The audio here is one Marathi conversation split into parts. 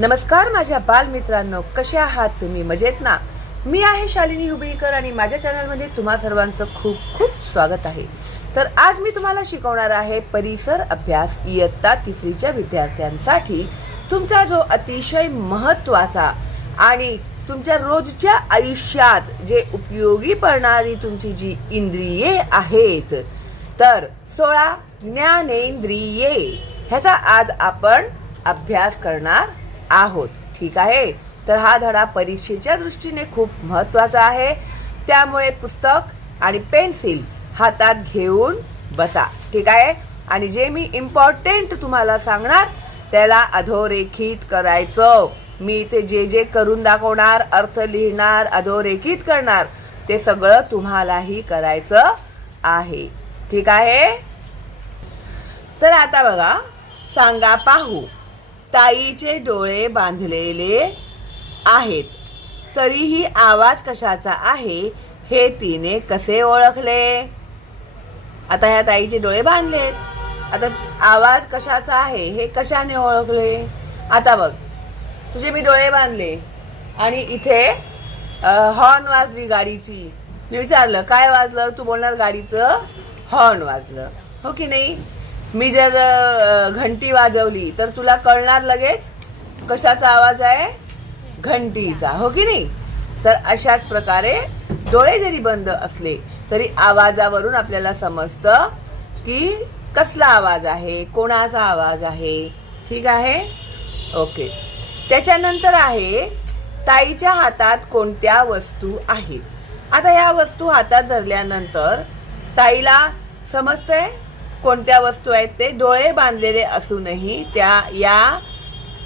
नमस्कार माझ्या बालमित्रांनो, कसे आहात तुम्ही? मजेत ना? मी आहे शालिनी हुबळीकर आणि माझ्या चॅनलमध्ये तुम्हा सर्वांचं खूप खूप स्वागत आहे. तर आज मी तुम्हाला शिकवणार आहे परिसर अभ्यास इयत्ता तिसरीच्या विद्यार्थ्यांसाठी तुमचा जो अतिशय महत्त्वाचा आणि तुमच्या रोजच्या आयुष्यात जे उपयोगी पडणारी तुमची जी इंद्रिये आहेत, तर 16 ज्ञानेंद्रिये ह्याचा आज आपण अभ्यास करणार आहोत. ठीक आहे. तर हा धडा परीक्षेच्या दृष्टीने खूप महत्त्वाचा आहे, त्यामुळे पुस्तक आणि पेन्सिल हातात घेऊन बसा. ठीक आहे. आणि जे मी इम्पॉर्टंट तुम्हाला सांगणार त्याला अधोरेखित करायचं. मी इथे जे जे करून दाखवणार, अर्थ लिहिणार, अधोरेखित करणार, ते सगळं तुम्हालाही करायचं आहे. ठीक आहे. तर आता बघा, सांगा पाहू. ताईचे डोळे बांधलेले आहेत, तरीही आवाज कशाचा आहे हे तिने कसे ओळखले? आता ह्या ताईचे डोळे बांधलेत, आता आवाज कशाचा आहे हे कशाने ओळखले? आता बघ, तुझे मी डोळे बांधले आणि इथे हॉर्न वाजली गाडीची. मी विचारलं काय वाजलं, तू बोलणार गाडीचं हॉर्न वाजलं, हो की नाही? मी जर घंटी वाजवली तर तुला कळणार लगेच कशाचा आवाज आहे, घंटीचा, हो की नाही? तर अशाच प्रकारे डोळे जरी बंद असले तरी आवाजावरून आपल्याला समजतं की कसला आवाज आहे, कोणाचा आवाज आहे. ठीक आहे. ओके. त्याच्यानंतर आहे ताईच्या हातात कोणत्या वस्तू आहेत. आता या वस्तू हातात धरल्यानंतर ताईला समजतंय कोणत्या वस्तू आहेत ते. डोळे बांधलेले असूनही या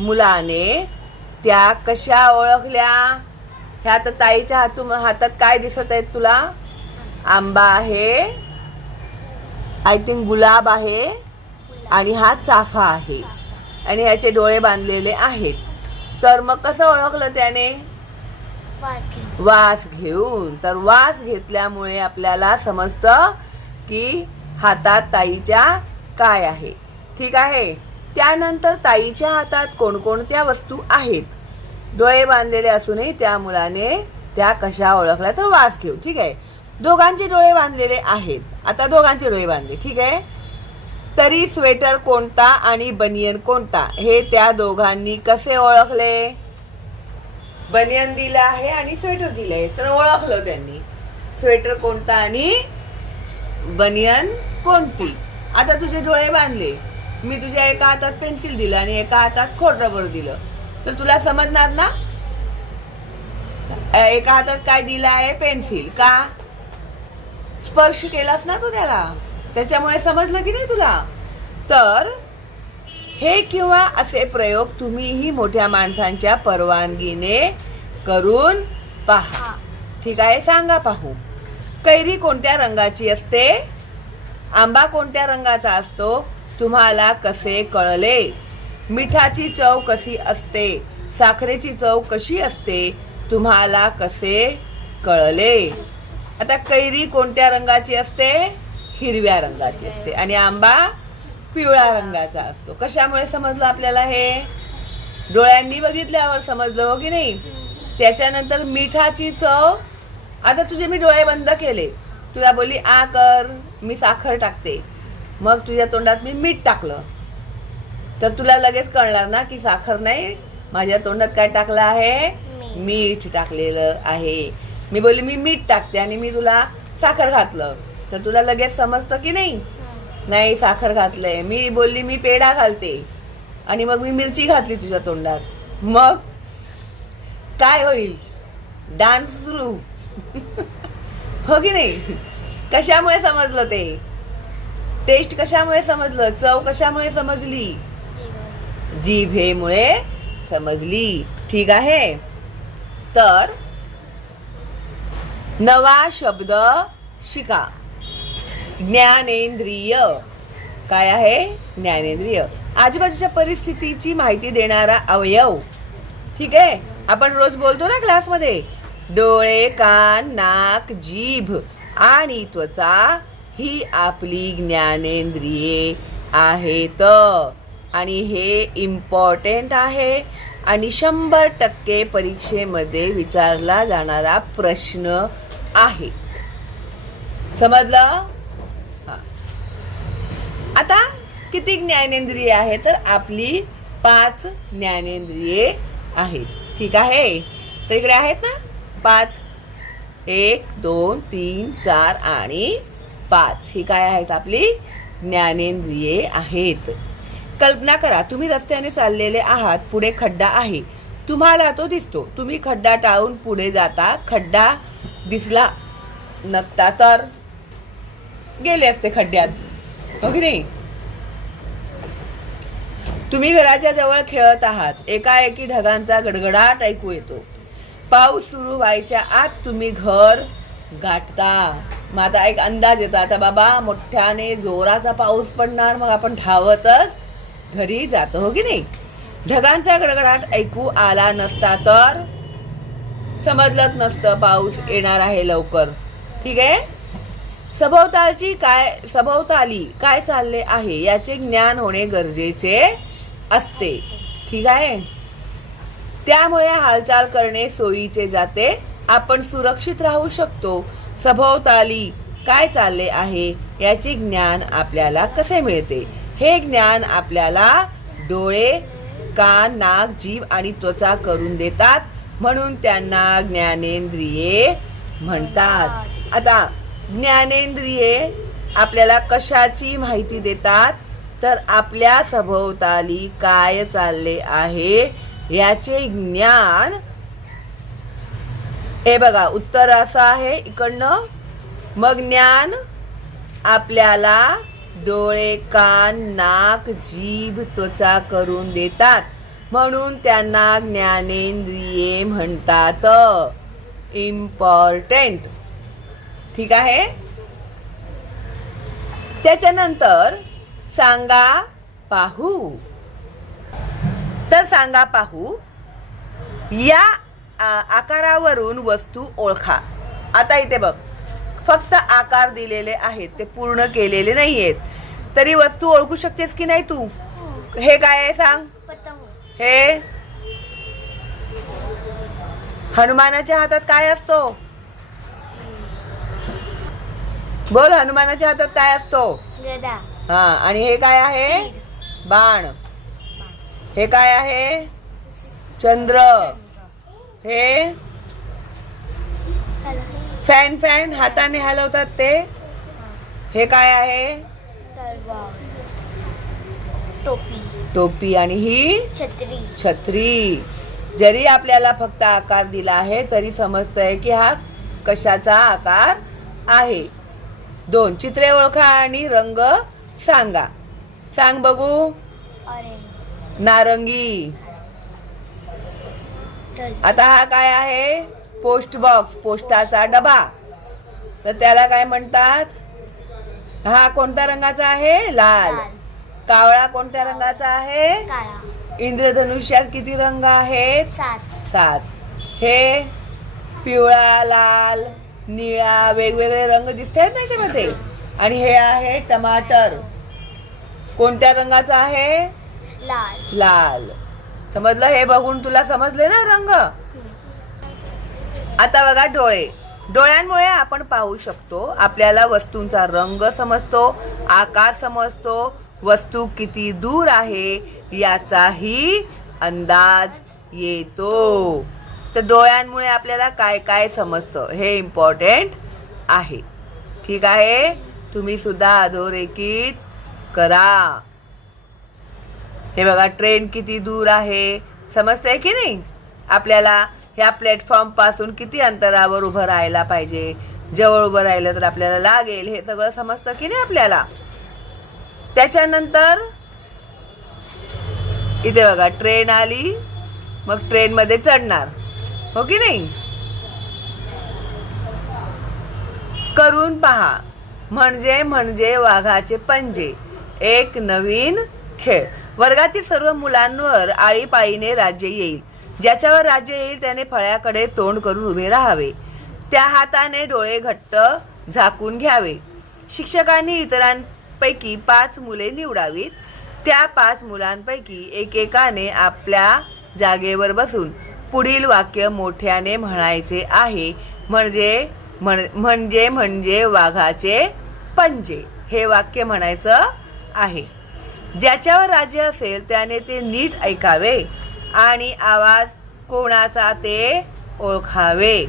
मुलाने त्या कशा ओळखल्या? ह्या तर ताईच्या हातात काय दिसत आहेत तुला? आंबा आहे, आय थिंक गुलाब आहे, आणि हा चाफा आहे, आणि ह्याचे डोळे बांधलेले आहेत. तर मग कसं ओळखलं त्याने? वास घेऊन. तर वास घेतल्यामुळे आपल्याला समजतं की हातात ताईच्या काय आहे. ठीक आहे. त्यानंतर ताईच्या हातात कोणकोणत्या वस्तू आहेत? डोळे बांधलेले असूनही त्या मुलाने त्या कशा ओळखल्या? तर वास घेऊ. ठीक आहे. दोघांचे डोळे बांधलेले आहेत. आता दोघांचे डोळे बांधले. ठीक आहे. तरी स्वेटर कोणता आणि बनियन कोणता हे त्या दोघांनी कसे ओळखले? बनियन दिलं आहे आणि स्वेटर दिलंय, तर ओळखलं त्यांनी स्वेटर कोणता आणि बनियन कोणती. आता तुझे डोळे बांधले, मी तुझ्या एका हातात पेन्सिल दिलं आणि एका हातात खोड रबर दिलं, तर तुला समजणार ना एका हातात काय दिलं आहे? पेन्सिल. का? स्पर्श केलास ना तू त्याला, त्याच्यामुळे समजलं की नाही तुला? तर हे किंवा असे प्रयोग तुम्हीही मोठ्या माणसांच्या परवानगीने करून पहा. ठीक आहे. सांगा पाहू. कैरी कोणत्या रंगाची असते? आंबा कोणत्या रंगाचा असतो? तुम्हाला कसे कळले? मिठाची चव कशी असते? साखरेची चव कशी असते? तुम्हाला कसे कळले? आता कैरी कोणत्या रंगाची असते? हिरव्या रंगाची असते, आणि आंबा पिवळ्या रंगाचा असतो. कशामुळे समजलं आपल्याला हे? डोळ्यांनी बघितल्यावर समजलं, हो की नाही? त्याच्यानंतर मिठाची चव. आता तुझे मी डोळे बंद केले, तुला बोलली आ कर, मी साखर टाकते, मग तुझ्या तोंडात मी मीठ टाकलं, तर तुला लगेच कळणार ना की साखर नाही, माझ्या तोंडात काय टाकलं आहे? मीठ टाकलेलं आहे. मी बोलली मी मीठ टाकते आणि मी तुला साखर घातलं, तर तुला लगेच समजतं की नाही? नाही, साखर घातलंय. मी बोलली मी पेढा घालते आणि मग मी मिरची घातली तुझ्या तोंडात, मग काय होईल? डान्स सुरू. हो की नाही? कशामुळे समजलं ते? टेस्ट कशामुळे समजलं? चव कशामुळे समजली? जिभेमुळे समजली. ठीक आहे. तर नवा शब्द शिका. ज्ञानेंद्रिय काय आहे? ज्ञानेंद्रिय आजूबाजूच्या परिस्थितीची माहिती देणारा अवयव. ठीक आहे. आपण रोज बोलतो ना क्लासमध्ये, डोळे, कान, नाक, जीभ आणि त्वचा ही आपली ज्ञानेंद्रिये आहेत. आणि हे इम्पॉर्टंट आहे आणि 100% परीक्षेमध्ये विचारला जाणारा प्रश्न आहे. समजलं? आता किती ज्ञानेंद्रिये आहेत? तर आपली 5 ज्ञानेंद्रिये आहेत. ठीक आहे, तर इकडे आहेत ना 5. 1 2 3 4 आणि 5 ही काय आहेत? आपली ज्ञानेंद्रिये आहेत. कल्पना करा, तुम्ही रस्त्याने चाललेले आहात. पुढे खड्डा आहे, तुम्हाला तो दिसतो. तुम्ही खड्डा टाळून पुढे जाता. खड्डा दिसला नसता तर गेले असते खड्ड्यात, हो की नाही? तुम्ही घराच्या जवळ खेळत आहात. एकाएकी ढगांचा गडगडाट ऐकू येतो. पाऊस सुरू व्हायच्या आत तुम्ही घर गाठता. मग आता एक अंदाज येतो, आता बाबा मोठ्याने जोराचा पाऊस पडणार, मग आपण धावतच घरी जातो, हो की नाही? ढगांचा गडगडाट ऐकू आला नसता तर समजलंच नसतं पाऊस येणार आहे लवकर. ठीक आहे. सभोवताली काय चालले आहे याचे ज्ञान होणे गरजेचे असते. ठीक आहे. त्यामुळे हालचाल करणे सोयीचे जाते. आपण सुरक्षित राहू शकतो. सभोवताली काय चालले आहे याचे ज्ञान आपल्याला कसे मिळते? हे ज्ञान आपल्याला डोळे, कान, नाक, जीभ आणि त्वचा करून देतात, म्हणून त्यांना ज्ञानेंद्रिये म्हणतात. आता ज्ञानेंद्रिये आपल्याला कशाची माहिती देतात? तर आपल्या सभोवताली काय चालले आहे याचे ज्ञान. हे बघा, उत्तर असं आहे इकडनं. मग ज्ञान आपल्याला डोळे, कान, नाक, जीभ, त्वचा करून देतात, म्हणून त्यांना ज्ञानेंद्रिये म्हणतात. इम्पॉर्टंट. ठीक आहे. त्याच्यानंतर सांगा पाहू. तर सांगा पाहू या आकारावरून वस्तू ओळखा. आता इथे बघ, फक्त आकार दिलेले आहेत, ते पूर्ण केलेले नाहीयेत, तरी वस्तू ओळखू शकतेस की नाही तू? हे काय आहे सांग? हे हनुमानाच्या हातात काय असतो? बोल, हनुमानाच्या हातात काय असतो? गदा. हा, आणि हे काय आहे? बाण. हे काय आहे? चंद्र. हे फॅन हाताने हलवतात ते. हे काय आहे? टोपी. आणि ही छत्री. जरी आपल्याला फक्त आकार दिला आहे तरी समजतंय की हा कशाचा आकार आहे. 2 चित्रे ओळखा आणि रंग सांगा. सांग बघू. नारंगी. आता हा काय आहे? पोस्ट बॉक्स, पोस्टाचा डबा. तर त्याला काय म्हणतात? हा कोणत्या रंगाचा आहे? लाल. कावळा कोणत्या रंगाचा आहे? काळा. इंद्रधनुष्यात किती रंग आहेत? 7. हे पिवळा, लाल, निळा वेगवेगळे रंग दिसत आहेत त्याच्यामध्ये. आणि हे आहे टमाटर. कोणत्या रंगाचा आहे? लाल. समजलं? हे बघून तुला समजले ना रंग? आता बघा डोळे. डोळ्यांमुळे आपण पाहू शकतो. आपल्याला वस्तूंचा रंग समजतो, आकार समजतो, वस्तू किती दूर आहे याचाही अंदाज येतो. तर डोळ्यांमुळे आपल्याला काय काय समजतं हे इम्पॉर्टंट आहे. ठीक आहे. तुम्ही सुद्धा अधोरेखित करा. हे बघा, ट्रेन किती दूर आहे समजतंय की नाही? आपल्याला ह्या प्लॅटफॉर्म पासून किती अंतरावर उभं राहायला पाहिजे, जवळ उभं राहिलं तर आपल्याला लागेल, हे सगळं समजतं की नाही आपल्याला? त्याच्यानंतर इथे बघा, ट्रेन आली, मग ट्रेन मध्ये चढणार, हो की नाही? करून पहा. म्हणजे वाघाचे पंजे. एक नवीन खेळ. वर्गातील सर्व मुलांवर आळीपाळीने राज्य येईल. ज्याच्यावर राज्य येईल त्याने फळ्याकडे तोंड करून उभे राहावे. त्या हाताने डोळे घट्ट झाकून घ्यावे. शिक्षकांनी इतरांपैकी 5 मुले निवडावीत. त्या 5 मुलांपैकी एकेकाने आपल्या जागेवर बसून पुढील वाक्य मोठ्याने म्हणायचे आहे. म्हणजे वाघाचे पंजे हे वाक्य म्हणायचं आहे. ज्याच्यावर राज्य असेल त्याने ते नीट ऐकावे आणि आवाज कोणाचा ते ओळखावे.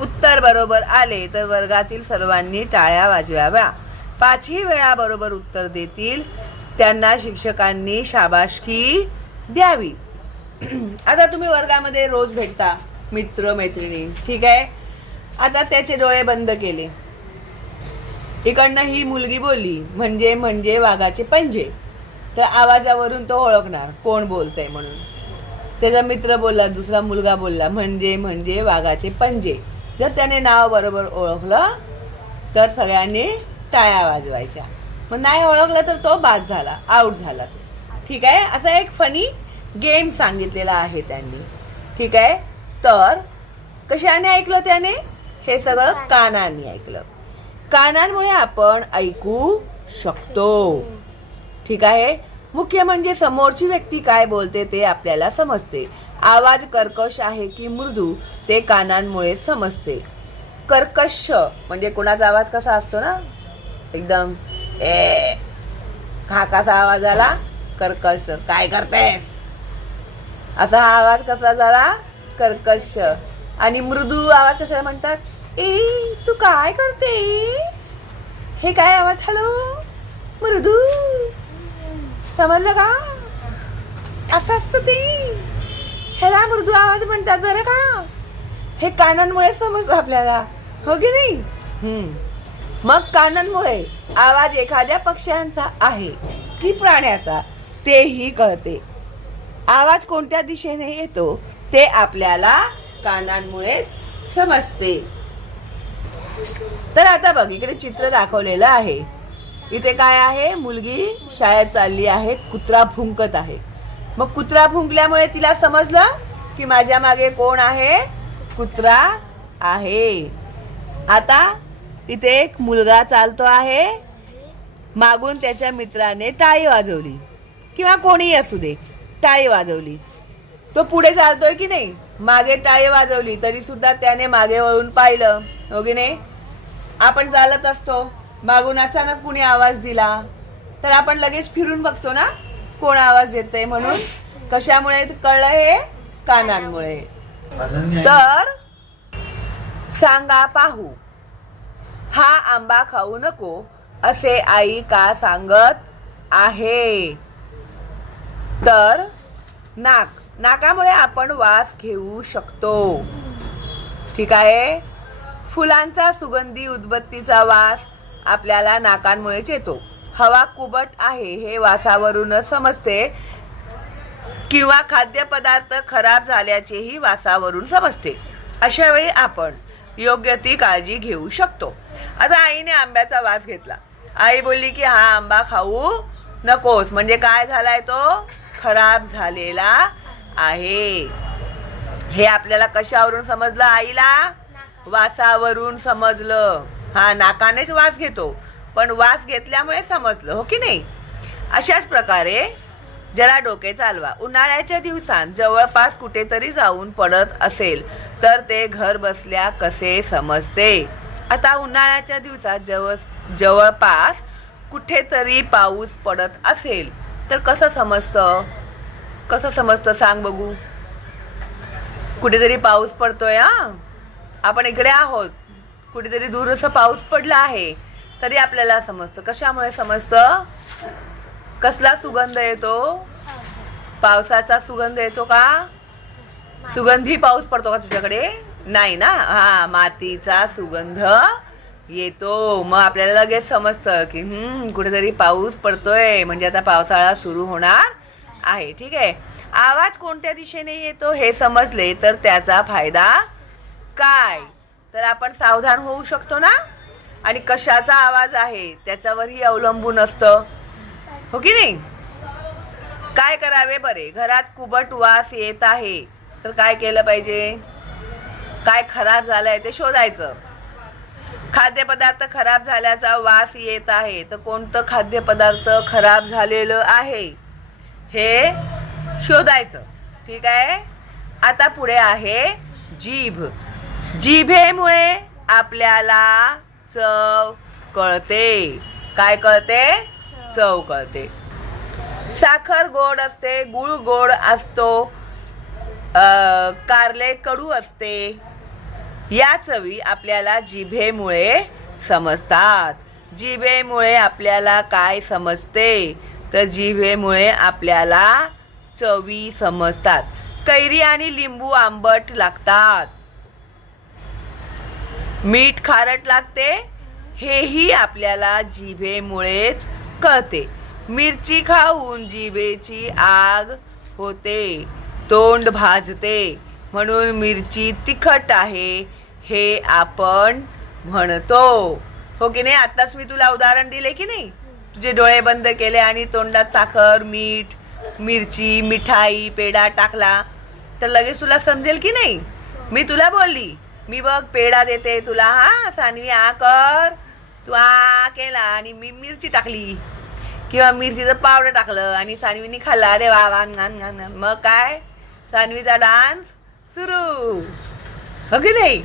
उत्तर बरोबर आले तर वर्गातील सर्वांनी टाळ्या वाजवाव्या. 5ही वेळा बरोबर उत्तर देतील त्यांना शिक्षकांनी शाबासकी द्यावी. आता तुम्ही वर्गामध्ये रोज भेटता मित्र मैत्रिणी, ठीक आहे. आता त्याचे डोळे बंद केले. इकडनं ही मुलगी बोलली म्हणजे वाघाचे पंजे, तर आवाजावरून तो ओळखणार कोण बोलतंय म्हणून. त्याचा मित्र बोलला, दुसरा मुलगा बोलला म्हणजे वाघाचे पंजे. जर त्याने नाव बरोबर ओळखलं तर सगळ्यांनी टाळ्या वाजवायच्या. मग नाही ओळखलं तर तो बाद झाला, आउट झाला तो, ठीक आहे. असा एक फनी गेम सांगितलेला आहे त्यांनी, ठीक आहे. तर कशाने ऐकलं त्याने? हे सगळं कानांनी ऐकलं. कानांमुळे आपण ऐकू शकतो, ठीक आहे. मुख्य म्हणजे समोरची व्यक्ती काय बोलते ते आपल्याला समजते. आवाज कर्कश आहे की मृदू ते कानांमुळे समजते. कर्कश म्हणजे कोणाचा आवाज कसा असतो ना, एकदम काकाचा आवाज आला, कर्कश. काय करतेस असा हा आवाज कसा झाला, कर्कश. आणि मृदू आवाज कशाला म्हणतात? ए तू काय करते, हे काय आवाज? हॅलो मृदू, समजलं का? असं असतं ते, ह्याला मृदू आवाज म्हणतात बरं का. हे कानांमुळे समजतं आपल्याला, हो की नाही? मग कानांमुळे आवाज एखाद्या पक्ष्यांचा आहे की प्राण्याचा तेही कळते. आवाज कोणत्या दिशेने येतो ते आपल्याला कानांमुळेच समजते. तर आता बघ, इकडे चित्र दाखवलेलं आहे. इथे काय आहे? मुलगी शाळेत चालली आहे, कुत्रा भुंकत आहे. मग कुत्रा भुंकल्यामुळे तिला समजलं की माझ्या मागे कोण आहे? कुत्रा आहे. आता इथे एक मुलगा चालतो आहे, मागून त्याच्या मित्राने टाळी वाजवली किंवा कोणीही असू दे, टाळी वाजवली. तो पुढे चालतोय की नाही, मागे टाळी वाजवली तरी सुद्धा त्याने मागे वळून पाहिलं, हो की नाही. आपण चालत असतो, मागून अचानक कुणी आवाज दिला तर आपण लगेच फिरून बघतो ना कोण आवाज देतंय म्हणून. कशामुळे कळलं? हे कानांमुळे. तर सांगा पाहू, हा आंबा खाऊ नको असे आई का सांगत आहे? तर नाकामुळे आपण वास घेऊ शकतो, ठीक आहे. फुलांचा सुगंधी उदबत्तीचा वास आपल्याला नाकांमुळेच येतो. हवा कुबट आहे हे वासावरूनच समजते किंवा खाद्यपदार्थ खराब झाल्याचेही वासावरून समजते. अशा वेळी आपण योग्य ती काळजी घेऊ शकतो. आता आईने आंब्याचा वास घेतला. आई बोलली की हा आंबा खाऊ नकोस, म्हणजे काय झालाय? तो खराब झालेला आहे. हे आपल्याला कशावरून समजलं? आईला वासावरून समजलं. हा, नाकानेच वास घेतो पण वास घेतल्यामुळे समजलं, हो की नाही. अशाच प्रकारे जरा डोके चालवा. उन्हाळ्याच्या दिवसात जवळपास कुठेतरी जाऊन पडत असेल तर ते घर बसल्या कसे समजते? आता उन्हाळ्याच्या दिवसात जवळपास कुठेतरी पाऊस पडत असेल तर कसं समजतं? कसं समजतं सांग बघू. कुठेतरी पाऊस पडतोय, आपण इकडे आहोत, कुठेतरी दूर असं पाऊस पडला आहे तरी आपल्याला समजतं. कशामुळे समजतं? कसला सुगंध येतो? पावसाचा सुगंध येतो का? सुगंधी पाऊस पडतो का तुझ्याकडे? नाही ना. हा, मातीचा सुगंध येतो. मग आपल्याला लगेच समजतं की कुठेतरी पाऊस पडतोय, म्हणजे आता पावसाळा सुरू होणार आहे, ठीक आहे. आवाज कोणत्या दिशेने येतो हे समजले तर त्याचा फायदा काय? तर आपण सावधान होऊ शकतो ना. आणि कशाचा आवाज आहे त्याच्यावरही अवलंबून असतं, हो की नाही. काय करावे बरे? घरात कुबट वास येत आहे तर काय केलं पाहिजे? काय खराब झालंय ते शोधायचं. खाद्यपदार्थ खराब झाल्याचा वास येत आहे तर कोणतं खाद्यपदार्थ खराब झालेलं आहे हे शोधायचं. ठीक आहे. आता पुढे आहे जीभ. जिभेमुळे आपल्याला चव कळते. काय कळते? चव कळते. साखर गोड असते, गुळ गोड असतो, कारले कडू असते. या चवी आपल्याला जिभेमुळे समजतात. जिभेमुळे आपल्याला काय समजते? तर जिभेमुळे आपल्याला चवी समजतात. कैरी आणि लिंबू आंबट लागतात, मीठ खारट लागते, हेही आपल्याला जिभेमुळेच कळते. मिरची खाऊन जिभेची आग होते, तोंड भाजते, म्हणून मिरची तिखट आहे हे आपण म्हणतो. हो की नाही? आताच मी तुला उदाहरण दिले की नाही? तुझे डोळे बंद केले आणि तोंडात साखर, मीठ, मिरची, मिठाई, पेढा टाकला तर लगेच तुला समजेल की नाही? मी तुला बोलली, मी बघ पेढा देते तुला, हा सानवी आ कर, तू आ केला आणि मी मिरची टाकली किंवा मिरचीचं पावडर टाकलं आणि सानवीने खाल्ला. अरे वा वा, मग काय? सानवीचा डान्स सुरू. हो की नाही?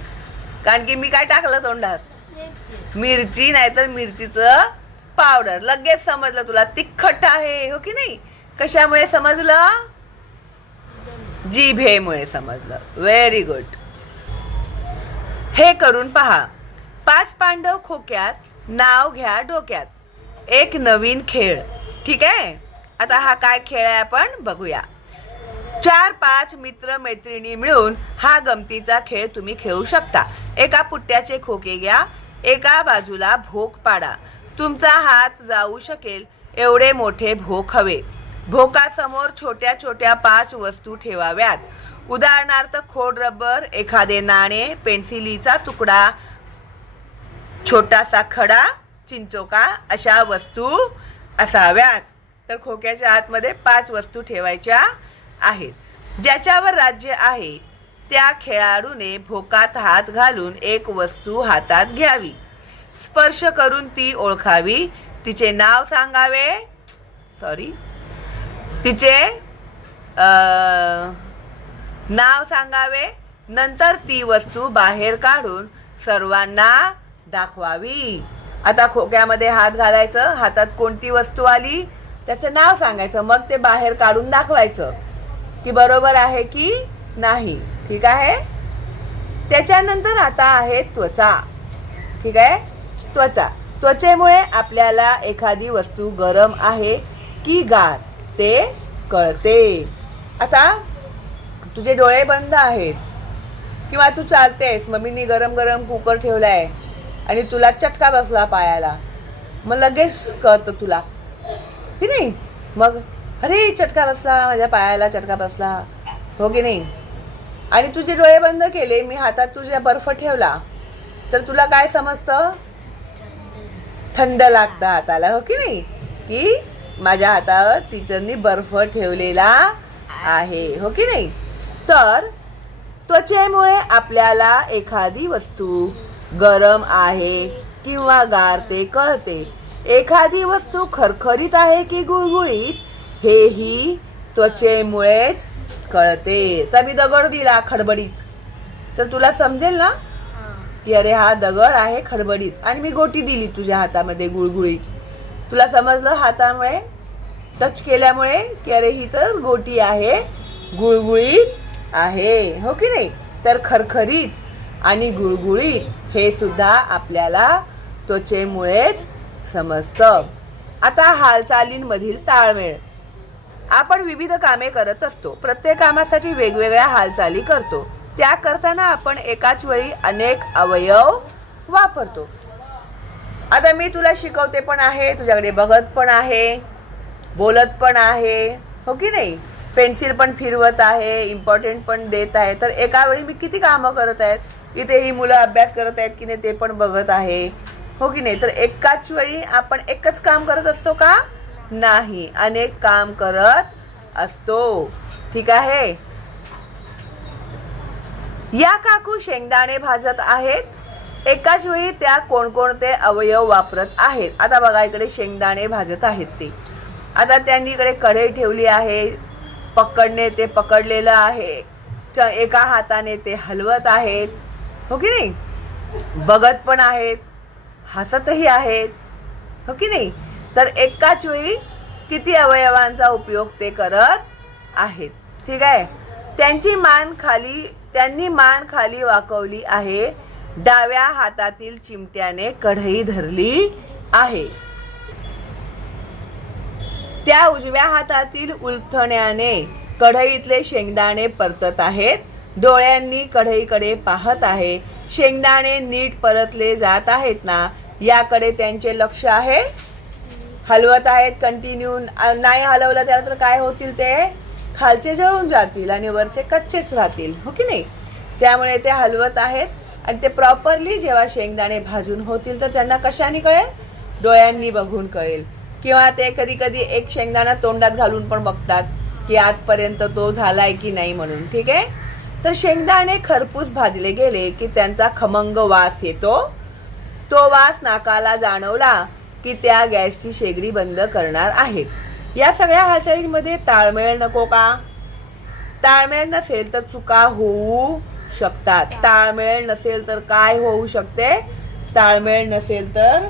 कारण की मी काय टाकलं तोंडात? मिरची, नाहीतर मिरचीचं पावडर. लगेच समजलं तुला तिखट आहे. हो की नाही? कशामुळे समजलं? जिभेमुळे समजलं. Very good. हे करून पहा. 5 पांडव खोक्यात, नाव घ्या डोक्यात. एक नवीन खेळ. ठीक आहे. आता हा काय खेळ आहे आपण बघूया. 4-5 मित्र मैत्रिणी मिळून हा गमतीचा खेळ तुम्ही खेळू शकता. एका पुट्ट्याचे खोके घ्या, एका बाजूला भोक पाडा. तुमचा हात जाऊ शकेल एवढे मोठे भोक हवे. भोकासमोर छोट्या छोट्या 5 वस्तू ठेवाव्यात. उदाहरणार्थ खोड रबर, एखादे नाणे, पेन्सिलीचा तुकडा, छोटासा खडा, चिंचोका अशा वस्तू असाव्यात. तर खोक्याच्या आतमध्ये 5 वस्तू ठेवायच्या आहेत. ज्याच्यावर राज्य आहे त्या खेळाडूने भोकात हात घालून एक वस्तू हातात घ्यावी. स्पर्श करून ती ओळखावी. तिचे नाव सांगावे. तिचे नाव सांगावे. नंतर ती वस्तू बाहेर काढून सर्वांना दाखवावी. आता खोक्यामध्ये हात घालायचं, हातात कोणती वस्तू आली त्याचं नाव सांगायचं, मग ते बाहेर काढून दाखवायचं की बरोबर आहे की नाही. ठीक आहे. त्याच्यानंतर आता आहे त्वचा. ठीक आहे. त्वचा. त्वचेमुळे आपल्याला एखादी वस्तू गरम आहे की गार ते कळते. आता तुझे डोळे बंद आहेत किंवा तू चालतेस, मम्मीनी गरम गरम कुकर ठेवलाय आणि तुला चटका बसला पायाला, मग लगेच कळतं तुला की नाही? मग अरे चटका बसला, माझ्या पायाला चटका बसला. हो की नाही? आणि तुझे डोळे बंद केले, मी हातात तुझ्या बर्फ ठेवला तर तुला काय समजतं? थंड लागतं हाताला. हो की नाही? की माझ्या हातावर टीचरनी बर्फ ठेवलेला आहे. हो की नाही? तर त्वचेमुळे आपल्याला एखादी वस्तू गरम आहे किंवा गार ते कळते. एखादी वस्तू खरखरीत आहे की गुळगुळीत हेही त्वचेमुळेच कळते. तर मी दगड दिला खडबडीत तर तुला समजेल ना की अरे हा दगड आहे खडबडीत, आणि मी गोटी दिली तुझ्या हातामध्ये गुळगुळीत, तुला समजलं हातामुळे टच केल्यामुळे की अरे ही तर गोटी आहे, गुळगुळीत आहे. हो की नाही? तर खरखरीत आणि गुळगुळीत हे सुद्धा आपल्याला त्वचेमुळेच समजतं. आता हालचालींमधील ताळमेळ. आपण विविध कामे करत असतो. प्रत्येक कामासाठी वेगवेगळ्या हालचाली करतो. त्या करताना आपण एकाच वेळी अनेक अवयव वापरतो. आता मी तुला शिकवते पण आहे, तुझ्याकडे बघत पण आहे, बोलत पण आहे. हो की नाही? पेन्सिल पण फिरवत आहे, इम्पॉर्टंट पण देत आहे. तर एका वेळी मी किती कामं करत आहेत. इथे ही मुलं अभ्यास करत आहेत की नाही ते पण बघत आहे. हो की नाही? तर एकाच वेळी आपण एकच काम करत असतो का? नाही, अनेक काम करत असतो. ठीक आहे. या काकू शेंगदाणे भाजत आहेत. एकाच वेळी त्या कोणकोणते अवयव वापरत आहेत. आता बघा, इकडे शेंगदाणे भाजत आहेत ते. आता त्यांनी इकडे कढई ठेवली आहे, पकडणे ते पकडलेलं आहे, एका हाताने ते हलवत आहेत, हो की नाही, बघत पण आहेत, हसतही आहेत, हो की नाही. तर एकाच वेळी किती अवयवांचा उपयोग ते करत आहेत. ठीक आहे. त्यांनी मान खाली वाकवली आहे. डाव्या हातातील चिमट्याने कढई धरली आहे. त्या उजव्या हातातील उलथण्याने कढईतले शेंगदाणे परतत आहेत. डोळ्यांनी कढईकडे पाहत आहे. शेंगदाणे नीट परतले जात आहेत ना, याकडे त्यांचे लक्ष आहे. हलवत आहेत कंटिन्यू. नाही हलवलं त्याला तर काय होतील, ते खालचे जळून जातील आणि वरचे कच्चेच राहतील, हो की नाही. त्यामुळे ते हलवत आहेत. आणि ते प्रॉपरली जेव्हा शेंगदाणे भाजून होतील तर त्यांना कशाने कळेल, डोळ्यांनी बघून कळेल. किंवा ते कधी कधी एक शेंगदाणा तोंडात घालून पण बघतात की आतपर्यंत तो झालाय की नाही म्हणून. ठीक आहे. तर शेंगदाणे खरपूस भाजले गेले की त्यांचा खमंग वास येतो. तो वास नाकाला जाणवला की त्या गॅसची शेगडी बंद करणार आहेत. या सगळ्या हालचालींमध्ये ताळमेळ नको का? ताळमेळ नसेल तर चुका होऊ शकतात. ताळमेळ नसेल तर काय होऊ शकते? ताळमेळ नसेल तर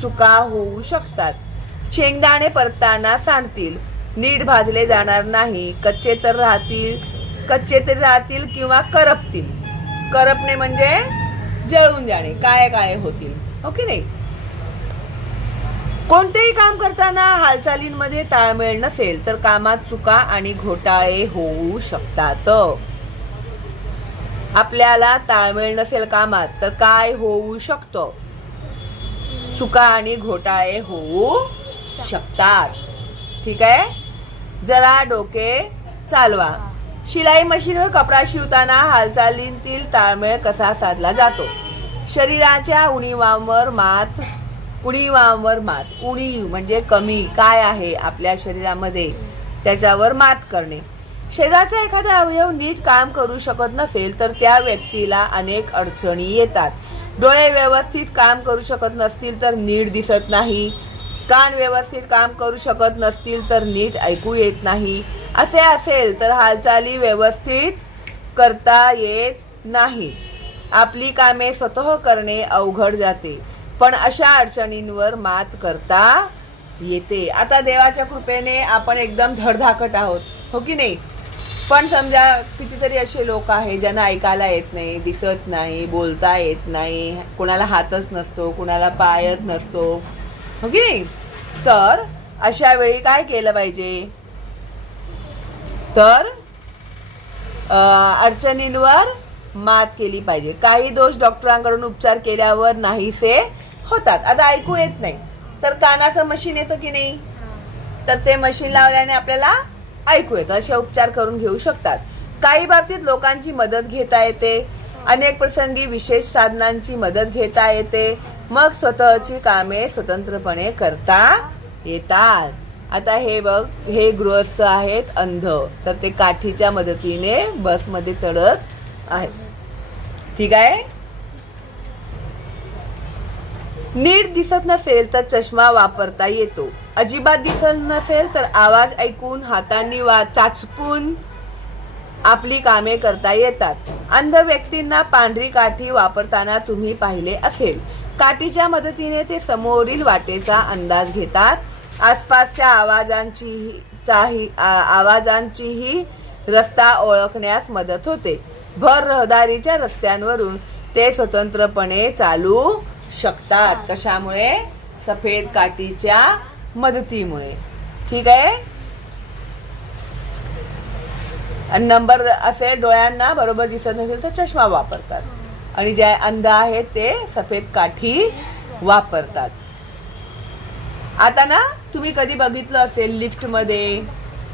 चुका होऊ शकतात. शेंगदाणे परतताना सांडतील, नीट भाजले जाणार नाही, कच्चे तर राहतील किंवा करपतील. करपणे म्हणजे जळून जाणे, काळे काळे होतील, हो की नाही. कोणतेही काम करताना हालचालींमध्ये ताळमेळ नसेल तर कामात चुका आणि घोटाळे होऊ शकतात. आपल्याला ताळमेळ नसेल कामात तर काय होऊ शकतं? चुका आणि घोटाळे होऊ शकतात. ठीक आहे. जरा डोके चालवा. शिलाई मशीनवर कपडा शिवताना हालचालींतील ताळमेळ कसा साधला जातो? शरीराच्या उणीवांवर मात. उणीव म्हणजे कमी काय आहे आपल्या शरीरामध्ये त्याच्यावर मात करणे. शरीराचा एखादा अवयव नीट काम करू शकत नसेल तर त्या व्यक्तीला अनेक अडचणी येतात. डोळे व्यवस्थित काम करू शकत नसतील तर नीट दिसत नाही. कान व्यवस्थित काम करू शकत नसतील तर नीट ऐकू येत नाही. असे असेल तर हालचाली व्यवस्थित करता येत नाही. आपली कामे स्वतः करणे अवघड जाते. पण अशा अडचणींवर मात करता येते. आता देवाच्या कृपेने आपण एकदम धडधाकट आहोत, हो की नाही. पण समजा कितीतरी असे लोक आहेत ज्यांना ऐकायला येत नाही, दिसत नाही, बोलता येत नाही, कुणाला हातच नसतो, कुणाला पायच नसतो, हो की नाही. तर अशा वेळी काय केलं पाहिजे? तर अडचणींवर मात केली पाहिजे. काही दोष डॉक्टरांकडून उपचार केल्यावर नाहीसे होतात. आता ऐकू येत नाही तर कानाचं मशीन येतं की नाही, तर ते मशीन लावल्याने आपल्याला ऐकू येतं. असे उपचार करून घेऊ शकतात. काही बाबतीत लोकांची मदत घेता येते. अनेक प्रसंगी विशेष साधनांची मदत घेता येते. मग स्वतःची कामे स्वतंत्रपणे करता येतात. आता हे बघ, हे गृहस्थ आहेत अंध, तर ते काठीच्या मदतीने बसमध्ये चढत आहेत. ठीक आहे. नीट दिसत नसेल तर चष्मा वापरता येतो. अजिबात दिसत नसेल तर आवाज ऐकून हातांनी चाचपून आपली कामे करता येतात. अंध व्यक्तींना पांढरी काठी वापरताना तुम्ही पाहिले असेल. काठीच्या मदतीने ते समोरील वाटेचा अंदाज घेतात. आसपासच्या आवाजांचीही रस्ता ओळखण्यास मदत होते. भर रहदारीच्या रस्त्यांवरून ते स्वतंत्रपणे चालू शकतात. कशामुळे? सफेद काठीच्या मदतीमुळे. ठीक आहे. आणि नंबर असेल, डोळ्यांना बरोबर दिसत नसेल तर चष्मा वापरतात. आणि जे अंध आहेत ते सफेद काठी वापरतात. आता ना तुम्ही कधी बघितलं असेल लिफ्टमध्ये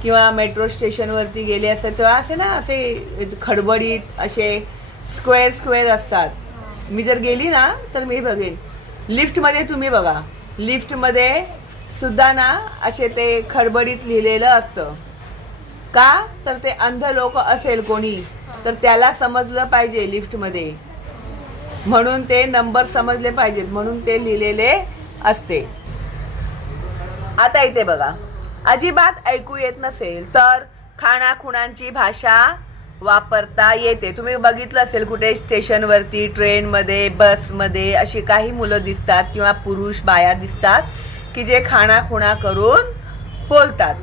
किंवा मेट्रो स्टेशनवरती गेले असेल तेव्हा असे ना असे खडबडीत असे स्क्वेअर असतात. मी जर गेली ना तर मी बघेन लिफ्टमध्ये, तुम्ही बघा लिफ्टमध्ये सुद्धा ना असे ते खडबडीत लिहिलेलं असतं. का? तर ते अंध लोक असेल कोणी तर त्याला समजलं पाहिजे लिफ्टमध्ये, म्हणून ते नंबर समजले पाहिजेत म्हणून ते लिहिलेले असते. आता इथे बघा, अजिबात ऐकू येत नसेल तर खाणाखुणांची भाषा वापरता येते. तुम्ही बघितलं असेल कुठे स्टेशनवरती, ट्रेनमध्ये, बसमध्ये अशी काही मुलं दिसतात किंवा पुरुष बाया दिसतात की जे खाणाखुणा करून बोलतात.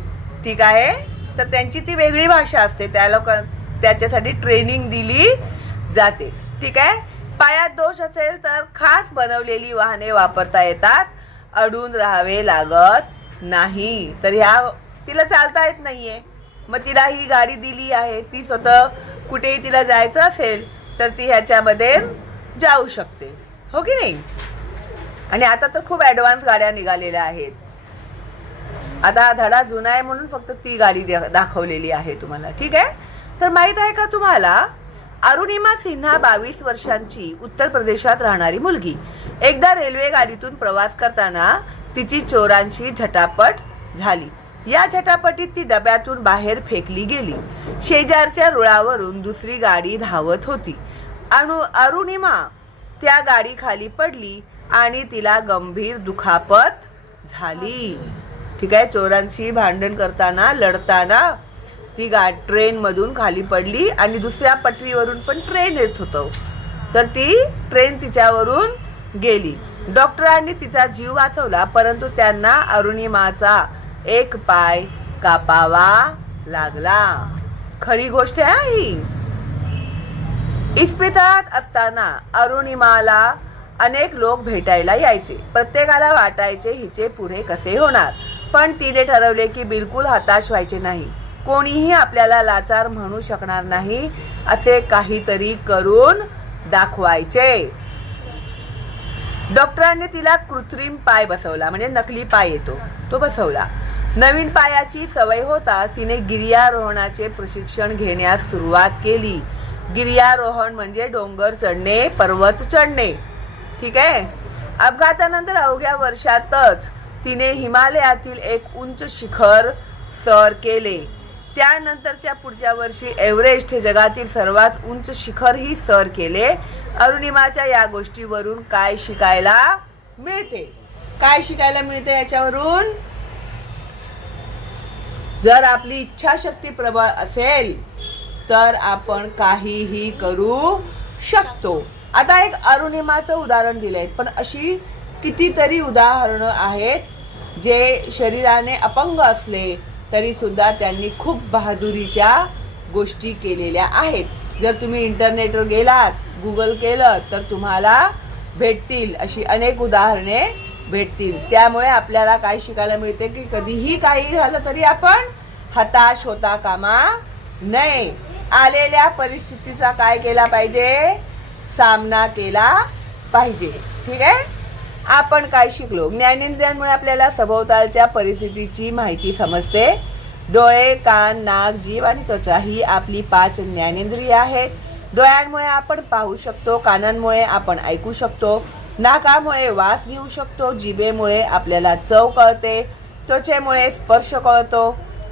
ठीक आहे, तर त्यांची ती वेगळी भाषा असते. त्याच्यासाठी ट्रेनिंग दिली जाते. ठीक आहे. पायात दोष असेल तर खास बनवलेली वाहने वापरता येतात. अडून राहावे लागत नाही. तर तिला चालता येत नाहीये, मग तिला ही गाडी दिली आहे. ती स्वतः कुठेही तिला जायचं असेल तर ती ह्याच्यामध्ये जाऊ शकते, हो की नाही. आणि आता तर खूप ॲडव्हान्स गाड्या निघालेल्या आहेत. आता हा धडा जुना आहे म्हणून फक्त ती गाडी दाखवलेली आहे तुम्हाला. ठीक आहे. तर माहित आहे का तुम्हाला, अरुणिमा सिन्हा 22 वर्षांची उत्तर प्रदेशात राहणारी मुलगी एकदा रेल्वे गाडीतून प्रवास करताना तिची चोरांशी झटापट झाली. या झटापटीत ती डब्यातून बाहेर फेकली गेली. शेजारच्या रुळावरून दुसरी गाडी धावत होती. अरुणिमा त्या गाडी खाली पडली आणि तिला गंभीर दुखापत झाली. ठीक आहे. चोरांशी भांडण करताना, लढताना ती ट्रेन मधून खाली पडली आणि दुसऱ्या पटरीवरून पण ट्रेन येत होतं, तर ती ट्रेन तिच्यावरून गेली. डॉक्टरांनी तिचा जीव वाचवला, परंतु त्यांना अरुणिमाचा एक पाय कापावा लागला. खरी गोष्ट आहे ही. इस्पितळात असताना अरुणिमाला अनेक लोक भेटायला यायचे. प्रत्येकाला वाटायचे हिचे पुढे कसे होणार, पण तिने ठरवले की बिलकुल हताश व्हायचे नाही. कोणीही आपल्याला लाचार म्हणू शकणार नाही, असे काहीतरी करून दाखवायचे. डॉक्टरांनी तिला कृत्रिम पाय बसवला, म्हणजे नकली पाय येतो तो बसवला. नवीन पायाची सवय होताच तिने गिर्यारोहणाचे प्रशिक्षण घेण्यास सुरुवात केली. गिर्यारोहण म्हणजे डोंगर चढणे, पर्वत चढणे. ठीक आहे. अपघातानंतर अवघ्या वर्षातच तिने हिमालयातील एक उंच शिखर सर केले. त्यानंतरच्या पुढच्या वर्षी एव्हरेस्ट हे जगातील सर्वात उंच शिखर ही सर केले. अरुणिमाच्या या गोष्टीवरून काय शिकायला मिळते? काय शिकायला मिळते याच्यावरून? जर आपली इच्छाशक्ती प्रबळ असेल तर आपण काहीही करू शकतो. आता एक अरुणिमाचं उदाहरण दिलंय, पण अशी कितीतरी उदाहरणं आहेत जे शरीराने अपंग असले तरी सुद्धा त्यांनी खूप बहादुरीच्या गोष्टी केलेल्या आहेत. जर तुम्ही इंटरनेटवर गेलात, गुगल केलं तर तुम्हाला भेटतील अशी अनेक उदाहरणे भेटतील. त्यामुळे आपल्याला काय शिकायला मिळते की कधीही काही झालं तरी आपण हताश होता कामा नये. आलेल्या परिस्थितीचा काय केला पाहिजे? सामना केला पाहिजे. ठीक आहे. आपण काय शिकलो? ज्ञानेंद्रियांमुळे आपल्याला सभोवतालच्या परिस्थितीची माहिती समजते. डोळे, कान, नाक, जीभ आणि त्वचा ही आपली 5 ज्ञानेंद्रिय आहेत. डोळ्यांमुळे आपण पाहू शकतो, कानांमुळे आपण ऐकू शकतो, नाकामुळे वास घेऊ शकतो, जिभेमुळे आपल्याला चव कळते, त्वचेमुळे स्पर्श कळतो.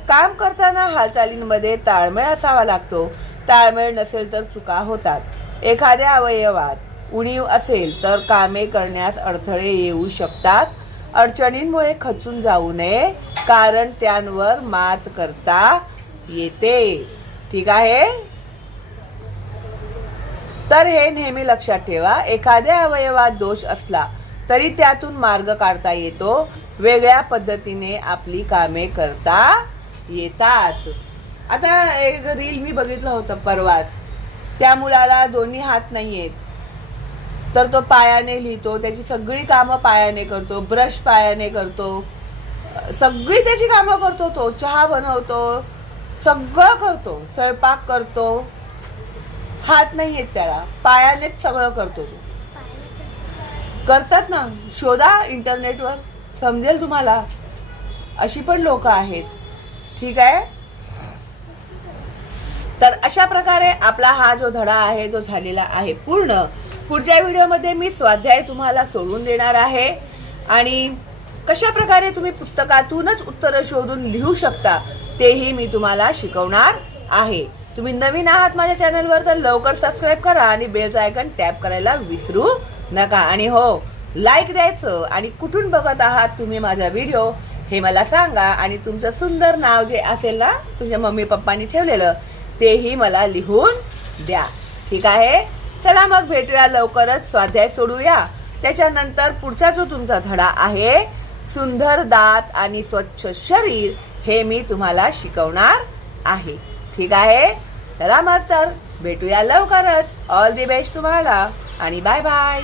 काम करताना हालचालींमध्ये ताळमेळ असावा लागतो. ताळमेळ नसेल तर चुका होतात. एखाद्या अवयवात उणीव असेल तर कामे करण्यास अडथळे येऊ शकतात. अडचणींमुळे खचून जाऊ नये, कारण त्यांवर मात करता येते. ठीक आहे. तर हे नेहमी लक्षात ठेवा. एखाद्या अवयवात दोष असला तरी त्यातून मार्ग काढता येतो. वेगळ्या पद्धतीने आपली कामे करता येतात. आता एक रील मी बघितलं होतं परवाच. त्या मुलाला दोन्ही हात नाही आहेत, तर तो पायाने लिहितो, त्याची सगळी कामं पायाने करतो, ब्रश पायाने करतो, सगळी त्याची कामं करतो. तो चहा बनवतो, सगळं करतो, स्वयंपाक करतो. हात नाही आहेत त्याला, पायानेच सगळं करतो. करतात ना, शोधा इंटरनेटवर, समजेल तुम्हाला. अशी पण लोक आहेत. ठीक आहे. तर अशा प्रकारे आपला हा जो धडा आहे तो झालेला आहे पूर्ण. पुढच्या व्हिडिओमध्ये मी स्वाध्याय तुम्हाला सोडून देणार आहे आणि कशा प्रकारे तुम्ही पुस्तकातूनच उत्तरं शोधून लिहू शकता तेही मी तुम्हाला शिकवणार आहे. तुम्ही नवीन आहात माझ्या चॅनलवर तर लवकर सबस्क्राईब करा आणि बेलचं आयकॉन टॅप करायला विसरू नका. आणि हो, लाईक द्यायचं आणि कुठून बघत आहात तुम्ही माझा व्हिडिओ हे मला सांगा आणि तुमचं सुंदर नाव जे असेल ना तुमच्या मम्मी पप्पांनी ठेवलेलं तेही मला लिहून द्या. ठीक आहे. चला मग भेटूया लवकरच. स्वाध्याय सोडूया. त्याच्यानंतर पुढचा जो तुमचा धडा आहे सुंदर दात आणि स्वच्छ शरीर हे मी तुम्हाला शिकवणार आहे. ठीक आहे. चला मग तर भेटूया लवकरच. ऑल दी बेस्ट तुम्हाला आणि बाय बाय.